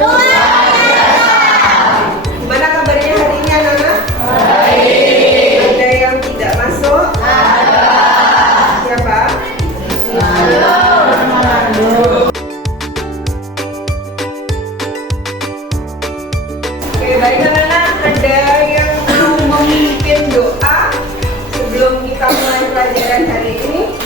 Gimana kabarnya hari ini anak-anak? Baik. Ada yang tidak masuk? Ada. Siapa? Oke, baik anak-anak. Ada yang mau memimpin doa sebelum kita mulai pelajaran hari ini?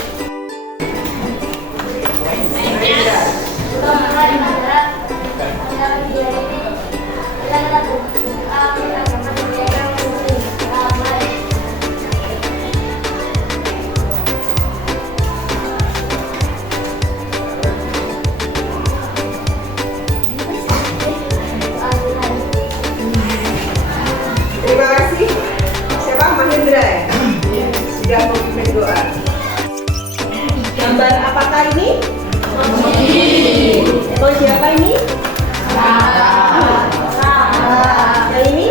Terima kasih. Siapa? Mahendra ya? Sudah memimpin doa. Gambar apakah ini? Oh, siapa ini? Yang ini?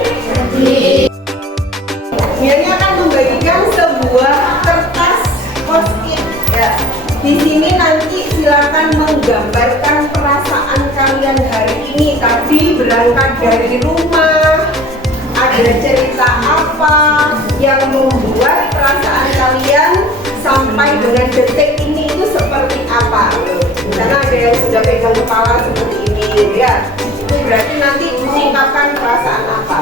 Ini akan membagikan sebuah kertas post-it ya. Di sini nanti silakan menggambarkan perasaan kalian hari ini. Tadi berangkat dari rumah, ada cerita apa yang membuat perasaan kalian sampai dengan detik ini itu seperti apa? Karena ada yang sudah pegang kepala seperti ini ya. Itu berarti nanti mengungkapkan perasaan apa?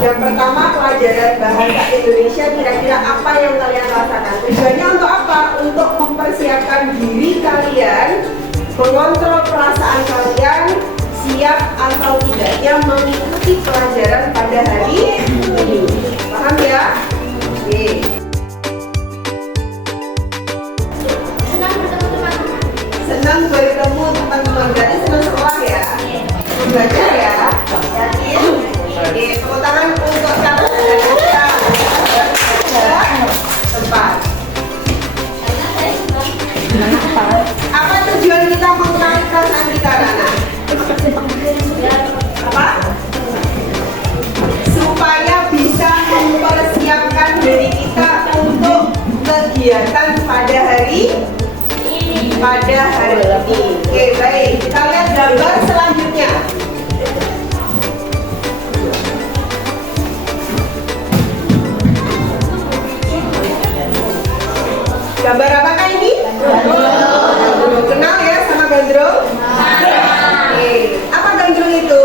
Yang pertama, pelajaran bahasa Indonesia, kira-kira apa yang kalian rasakan? Tujuannya untuk apa? Untuk mempersiapkan diri kalian, mengontrol perasaan kalian, siap atau tidaknya mengikuti pelajaran pada hari ini. Paham ya? Oke. Senang bertemu teman-teman, berarti senang sekolah ya? Belajar ya? Yakin? Oke, tepuk tangan untuk kamu dan kita. Tempat. Apa tujuan kita mengenali perasaan kita, Nana? Apa? Supaya bisa mempersiapkan diri kita untuk kegiatan pada hari ini. Oke, baik. Kita lihat gambar selanjutnya. Gambar apakah ini? Gandrung. Kenal ya sama gandrung? Oke. Apa gandrung itu?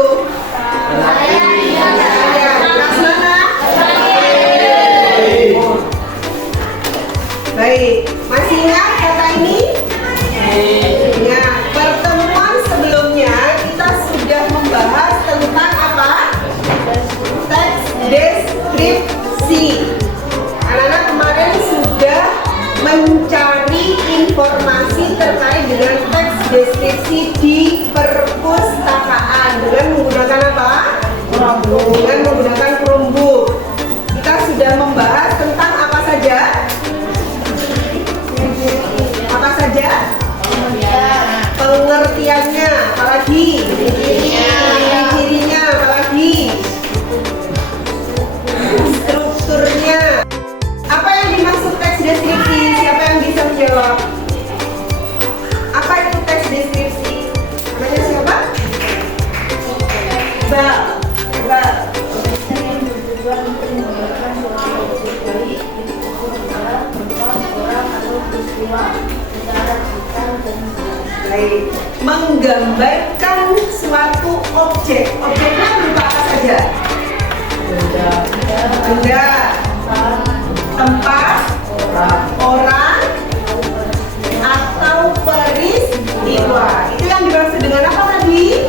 Baik. Masih ingat kata ini? Ya, pertemuan sebelumnya kita sudah membahas tentang apa? Teks deskripsi. Anak-anak kemarin sudah mencari informasi terkait dengan teks deskripsi di perpustakaan dengan menggunakan apa? Dengan menggunakan Chromebook. Kita sudah membahas tentang apa saja? Apa saja? Pengertiannya, apalagi? Ciri-cirinya, apalagi? Strukturnya. Apa yang dimaksud teks deskripsi? Siapa yang bisa menjawab? Apa itu teks deskripsi? Namanya siapa? Bal. Baik. Menggambarkan suatu objek. Objeknya berupa apa saja? Benda, tempat, orang, atau peristiwa. Itu yang dimaksud dengan apa tadi?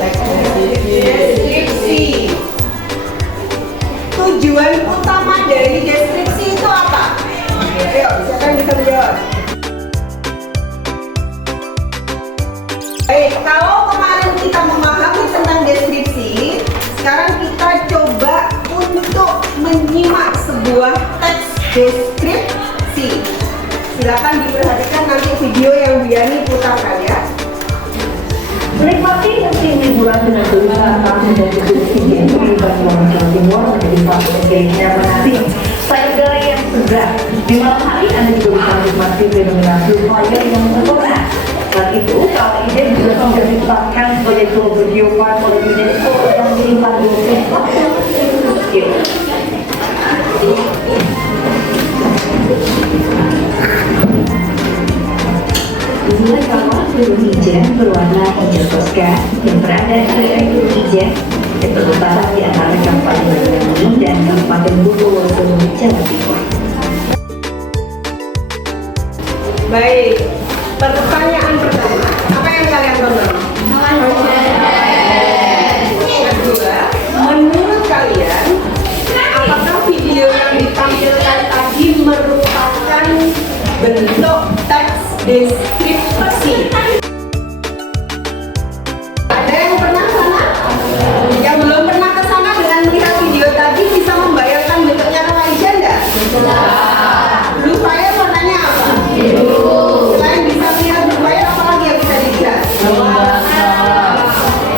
Deskripsi. Tujuan utama dari deskripsi itu apa? Ayo, siapa yang bisa menjawab? Baik, kalau kemarin kita memahami tentang deskripsi, sekarang kita coba untuk menyimak sebuah teks deskripsi. Silakan diperhatikan nanti video yang Biani putarkan ya. Menikmati musim liburan dengan tulisan tahun dan deskripsi di Banyuwangi Jawa Timur menjadi suatu experience yang menarik. Selain udara yang segar, di malam hari Anda juga bisa menikmati fenomena blue fire yang mempesona. Saat itu, kalau ide juga sudah ditetapkan sebagai global geopark oleh UNESCO yang dilimpan 21 skill. Inilah kawah Gunung Ijen berwarna hijau toska yang berada di daerah Gunung Ijen yang terletak di antara Kabupaten Banyuwangi dan Kabupaten Bondowoso, Jawa Timur. Baik, pertanyaan pertama, apa yang kalian tonton? Kedua, menurut kalian, apakah video yang ditampilkan tadi merupakan bentuk teks deskripsi? Ada yang pernah ke sana? Yang belum pernah ke sana dengan melihat video tadi bisa membayangkan bentuknya Malaysia enggak? Blue fire warnanya apa? Selain bisa melihat blue fire, apa lagi yang bisa dilihat?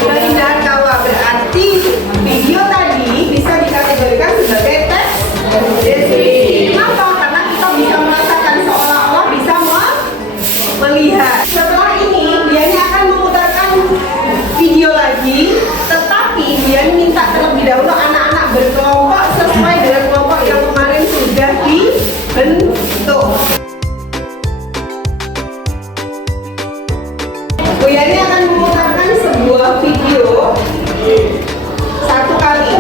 Keindahan kawah. Berarti video tadi bisa dikategorikan sebagai teks deskripsi. Kenapa? Karena kita bisa merasakan seolah-olah bisa melihat. Setelah ini, dianya akan memutarkan video lagi, tetapi dia minta terlebih dahulu anak-anak berkelompok sesuai dengan kelompok yang kemarin sudah dibentuk. Yani akan memutarkan sebuah video satu kali.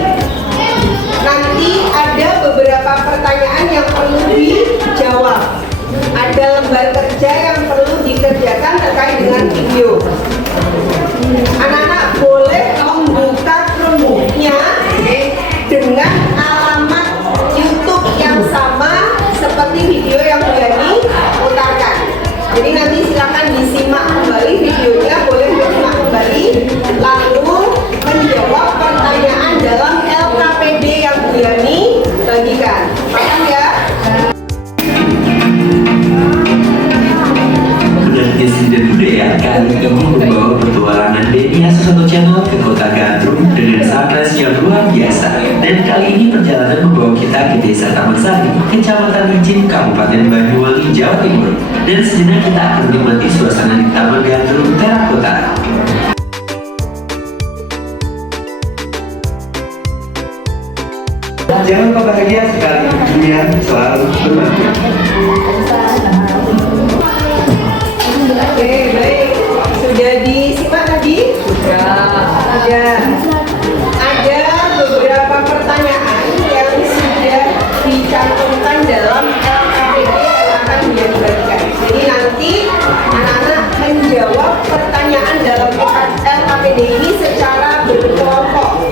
Nanti ada beberapa pertanyaan yang perlu dijawab. Ada lembar kerja yang perlu dikerjakan terkait dengan video. Anak-anak boleh membuka Chromebook-nya dengan alamat YouTube yang sama seperti video yang Yani putarkan. Jadi nanti silakan disimak kembali videonya, boleh disimak kembali, lalu menjawab pertanyaan dalam LKPD yang Yani bagikan. Paham ya? Destinasi dan budaya kali ini membawa petualangan Denny Asusoto Channel ke kota Gandrung dengan sunrise yang luar biasa. Dan kali ini perjalanan membawa kita ke Desa Taman Sari, Kecamatan Ijin, Kabupaten Banyuwangi, Jawa Timur. Dan sejenak kita akan menikmati suasana di Taman Gandrung Terakota. Jangan lupa bahagia sekali, dunia selalu bermati. Oke, baik. Sudah disimak tadi? Sudah. Ada beberapa pertanyaan yang sudah dicantumkan dalam LKPD yang akan dibagikan. Jadi nanti anak-anak menjawab pertanyaan dalam LKPD ini secara berkelompok.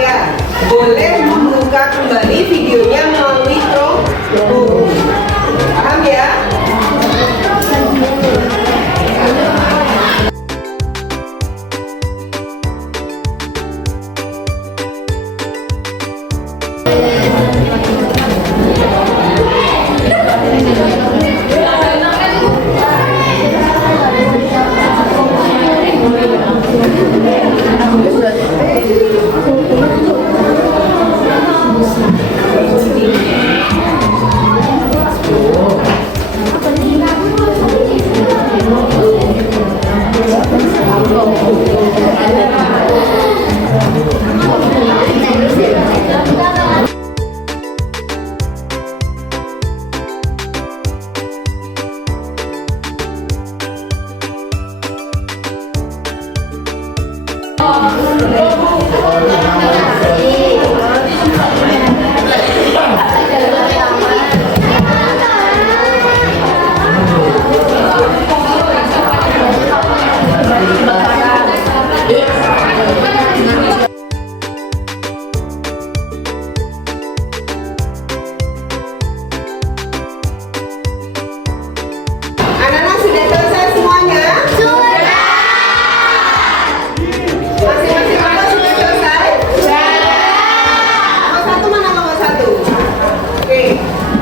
Ya, boleh membuka kembali videonya melalui Chromebook. Paham ya? Anak-anak sudah selesai semuanya? Sudah. Masing-masing kelompok sudah selesai? Sudah. Kelompok satu mana kelompok satu? Oke.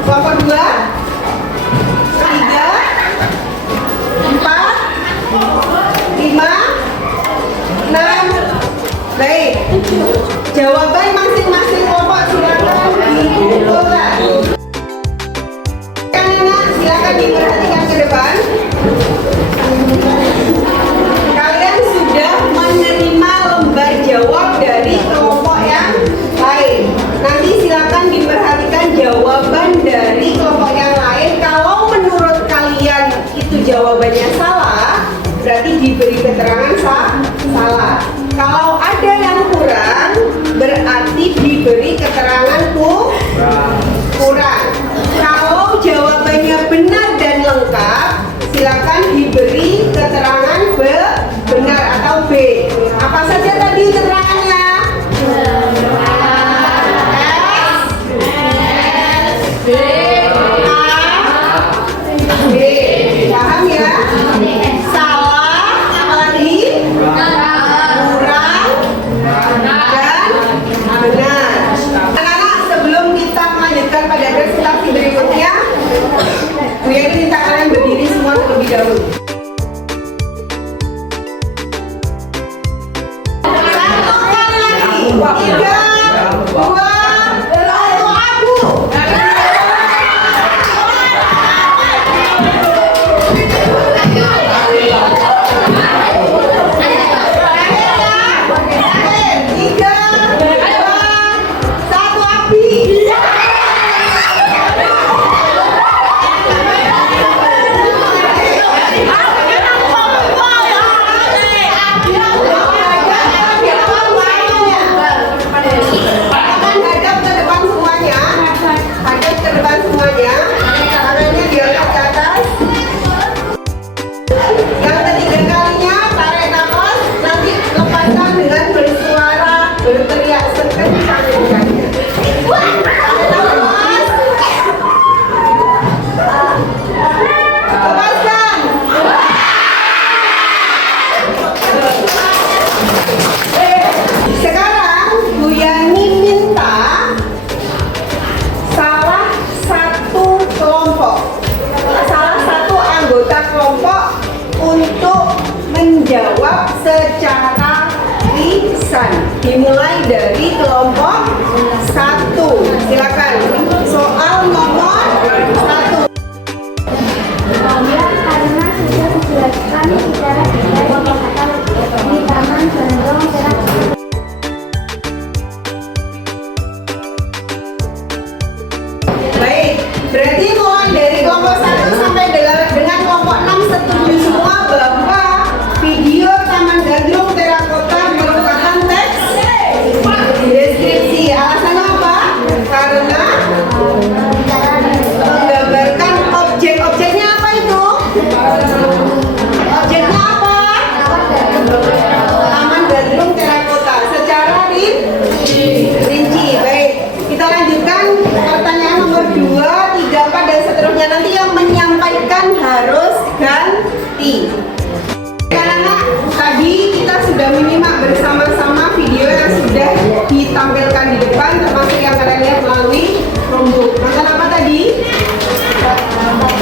Kelompok 2, 3, 4, 5, 6. Baik. Jawaban masing-masing kelompok silakan dikumpulkan. Anak-anak silakan diperhatikan ke depan. keterangannya? B. Paham ya? Salah, apalagi? Kurang, dan benar. Anak-anak, sebelum kita melanjutkan pada presentasi berikutnya, Bu Yani minta kalian berdiri semua terlebih dahulu. Satu kali lagi. 3, 2, 1, abu. Menjawab secara lisan. Dimulai dari kelompok 1. Silakan. Soal nomor 1. Ya, karena sudah dijelaskan secara detail di Taman Gendong Perak. Baik, berarti mulai dari kelompok 1 sampai dengan kelompok 6 setuju semua bahwa video Taman Gandrung Terakota merupakan teks deskripsi. Alasannya apa? Karena menggambarkan objek-objeknya apa itu? Objeknya apa? Taman Gandrung Terakota secara rinci. Baik, kita lanjutkan pertanyaan nomor 2, 3, 4 dan seterusnya. Nanti yang menyampaikan harus ganti. Anak-anak, tadi kita sudah menyimak bersama-sama video yang sudah ditampilkan di depan, termasuk yang kalian lihat melalui Chromebook. Nonton apa tadi? Taman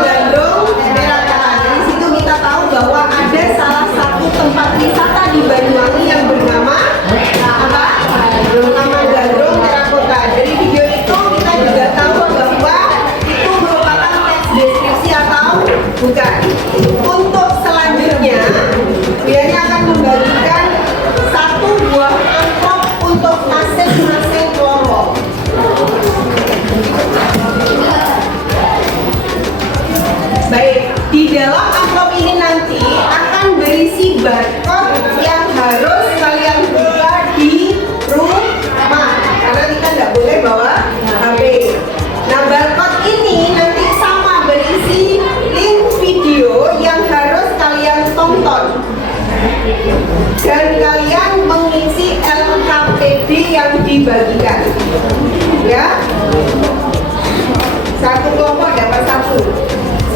Gandrung Terakota. Dari situ kita tahu bahwa ada salah satu tempat wisata di Banyuwangi yang bernama apa? Taman Gandrung Terakota. Dari video itu kita juga tahu bahwa itu merupakan teks deskripsi atau bukan. Untuk selanjutnya, Yani akan membagikan 1 buah amplop untuk masing-masing kelompok. Baik, di dalam amplop ini nanti akan berisi barcode yang harus kalian buka di rumah, karena kita nggak boleh bawa HP. Nah, barcode ini nanti sama berisi link video yang harus kalian tonton dan kalian mengisi LKPD yang dibagikan. Ya, 1 kelompok dapat 1.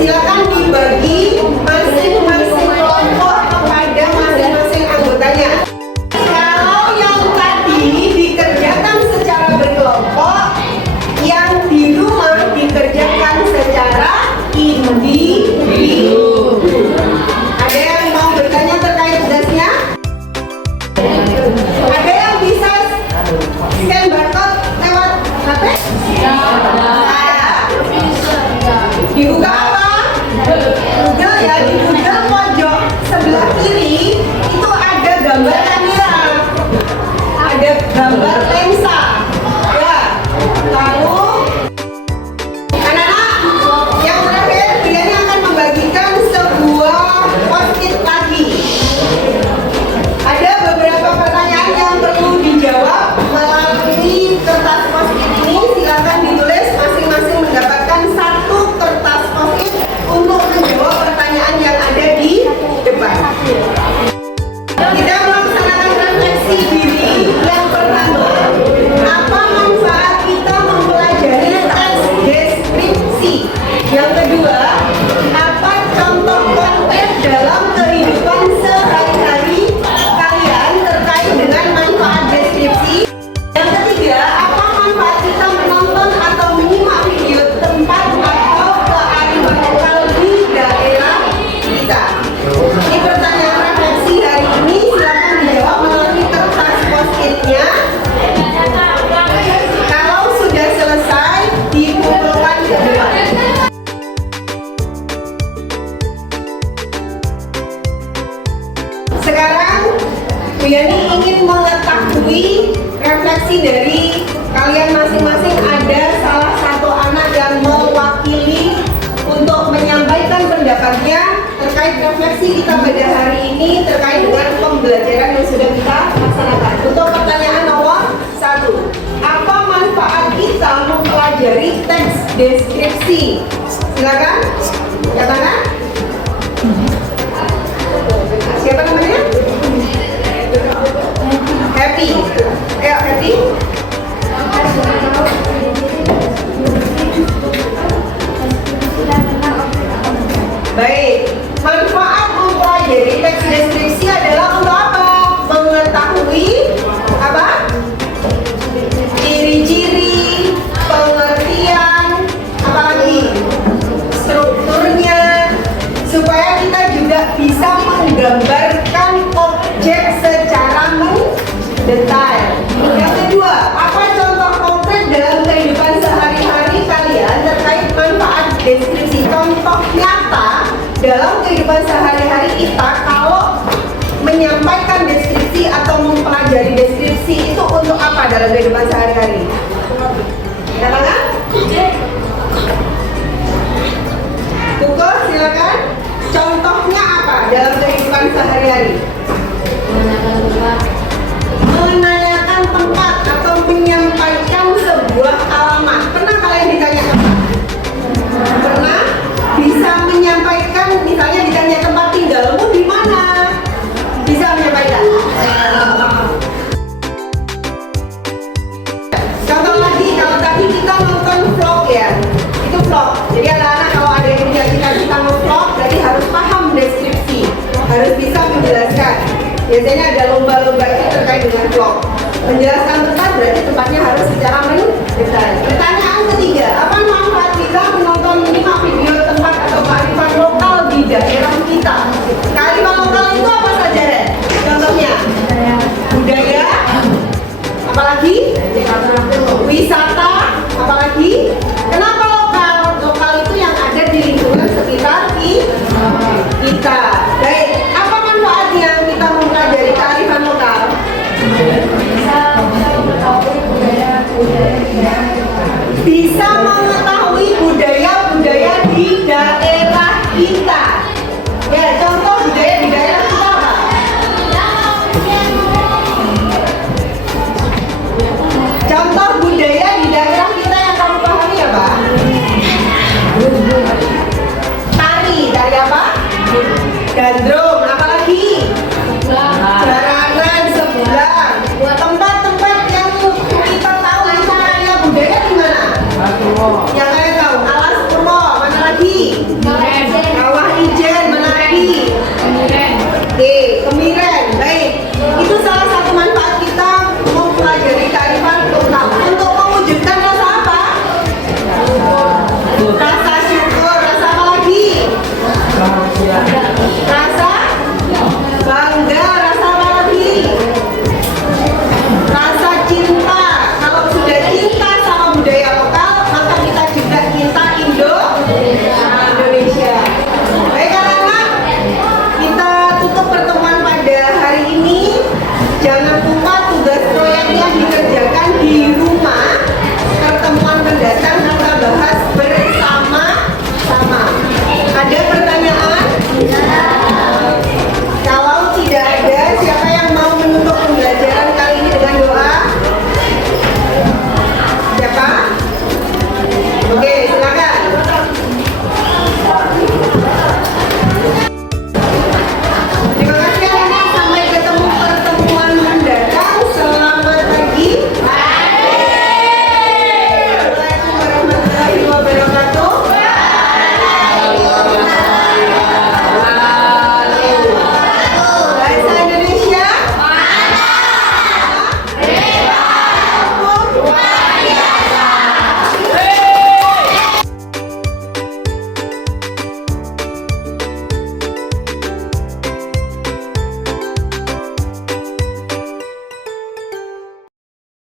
Silakan dibagi masing-masing kelompok kepada masing-masing anggotanya. Kalau yang tadi dikerjakan secara berkelompok, yang di rumah dikerjakan secara individu. Ada yang mau bertanya terkait tugasnya? Ada yang bisa scan barcode lewat HP? Dibuka apa? Google ya, di Google Dia nih ingin mengetahui refleksi dari kalian masing-masing. Ada salah satu anak yang mewakili untuk menyampaikan pendapatnya terkait refleksi kita pada hari ini terkait dengan pembelajaran yang sudah kita laksanakan. Untuk pertanyaan nomor 1, apa manfaat kita mempelajari teks deskripsi? Silakan, katakan. Siapa namanya? Happy. Ayo Happy. Baik. Manfaat mempelajari teks deskripsi adalah untuk apa? Mengetahui apa? Ciri-ciri, pengertian, apalagi strukturnya, supaya kita juga bisa menggambarkan objek secara mendetail. Yang kedua, apa contoh konkret dalam kehidupan sehari-hari kalian terkait manfaat deskripsi? Contoh nyata dalam kehidupan sehari-hari kita kalau menyampaikan deskripsi atau mempelajari deskripsi itu untuk apa dalam kehidupan sehari-hari? Katakan. Kuko, silakan. Contohnya apa dalam kehidupan sehari-hari? Menanyakan tempat atau menyampaikan sebuah alamat. Pernah kalian ditanya tempat? Pernah? Bisa menyampaikan, misalnya ditanya tempat tinggalmu di mana? Bisa menyampaikan. Contoh lagi, kalau tadi kita nonton vlog ya, itu vlog. Jadi anak-anak kalau ada yang punya cita-cita nge-vlog, berarti harus paham deskripsi, harus bisa menjelaskan. Biasanya ada lomba-lomba itu terkait dengan vlog. Menjelaskan tempat berarti tempatnya harus secara mendetail. Pertanyaan ketiga, apa manfaat kita menonton minimal video tempat atau kearifan lokal di daerah kita? Kearifan lokal itu apa saja, Ren? Contohnya budaya, apalagi wisata, apalagi kenapa lokal? Lokal itu yang ada di lingkungan sekitar kita. Baik, apa manfaatnya kita mempelajari kearifan lokal? Bisa